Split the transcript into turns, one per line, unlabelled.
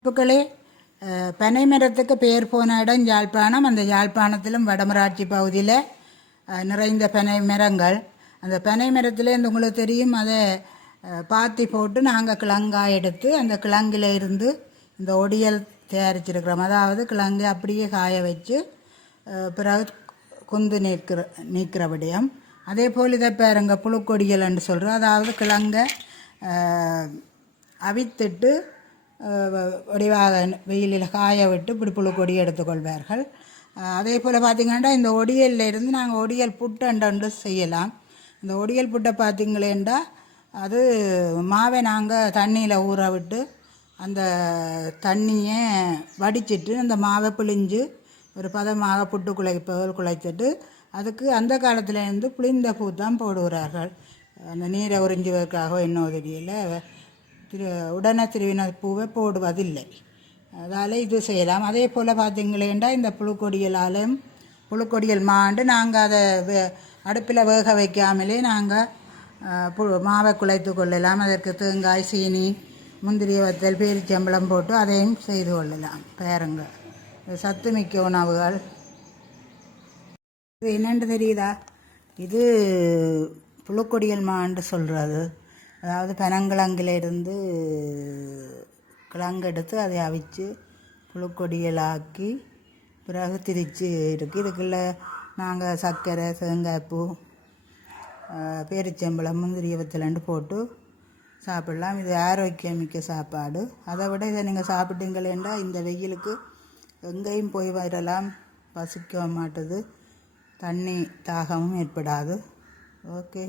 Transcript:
உப்புக்களே அஹ், பனை மரத்துக்கு பேர் போன இடம் யாழ்ப்பாணம் அந்த யாழ்ப்பாணத்திலும் வடமராட்சி பகுதியில் நிறைந்த பனை மரங்கள் அந்த பனை மரத்துலேருந்து உங்களுக்கு தெரியும் அதை பாத்தி போட்டு நாங்கள் கிழங்காய் எடுத்து அந்த கிழங்கில் இருந்து இந்த ஒடியல் தயாரிச்சிருக்கிறோம் அதாவது கிழங்கு அப்படியே காய வச்சு பிறகு குந்து நீக்கிற நீக்கிற விடயம் அதே போல் இதை பாருங்க புழுக்கொடியல்னு சொல்கிறோம் அதாவது கிழங்கை அவித்துட்டு வடிவாக வெயிலில் காய விட்டு இப்படி கொடி எடுத்துக்கொள்வார்கள். அதே போல் பார்த்திங்கன்னா இந்த ஒடியலில் இருந்து நாங்கள் ஒடியல் புட்டண்டன்று செய்யலாம். இந்த ஒடியல் புட்டை பார்த்திங்களேண்டா அது மாவை நாங்கள் தண்ணியில் ஊற விட்டு அந்த தண்ணியை வடிச்சிட்டு அந்த மாவை பிழிஞ்சு ஒரு பதமாக புட்டு குழைப்பவர் குழைச்சிட்டு அதுக்கு அந்த காலத்துலேருந்து புளிந்த பூ தான் போடுகிறார்கள். அந்த நீரை உறிஞ்சுவதற்காக என்ன தெரியல திரு உடனே திருவின பூவை போடுவதில்லை அதால் இது செய்யலாம் அதே போல் பார்த்தீங்களேண்டா இந்த புழுக்கொடியலாலும் புழுக்கொடியல் மாண்டு நாங்கள் அதை வே அடுப்பில் வேக வைக்காமலே நாங்கள் புழு மாவை குழைத்து கொள்ளலாம் அதற்கு தேங்காய் சீனி முந்திரி வத்தல் பேரிச்சம்பளம் போட்டு அதையும் செய்து கொள்ளலாம் பேருங்க சத்து சத்துமிக்க உணவுகள் இது என்னென்று தெரியுதா இது புழுக்கொடியல் மாண்டு சொல்கிறது அதாவது பனங்கிழங்கிலிருந்து கிழங்கு எடுத்து அதை அவிச்சு புழுக்கொடியலாக்கி பிறகு திரிச்சு இருக்குது இதுக்குள்ள நாங்கள் சர்க்கரை தேங்காய்ப்பூ ஆஹ், பேரிச்சம்பழம் முந்திரிய வத்தலண்டு போட்டு சாப்பிடலாம். இது ஆரோக்கியம் மிக்க சாப்பாடு. அதை விட இதை நீங்கள் சாப்பிட்டீங்களேண்டா இந்த வெயிலுக்கு எங்கேயும் போய் வரலாம். பசிக்க மாட்டுது. தண்ணி தாகமும் ஏற்படாது. ஓகே.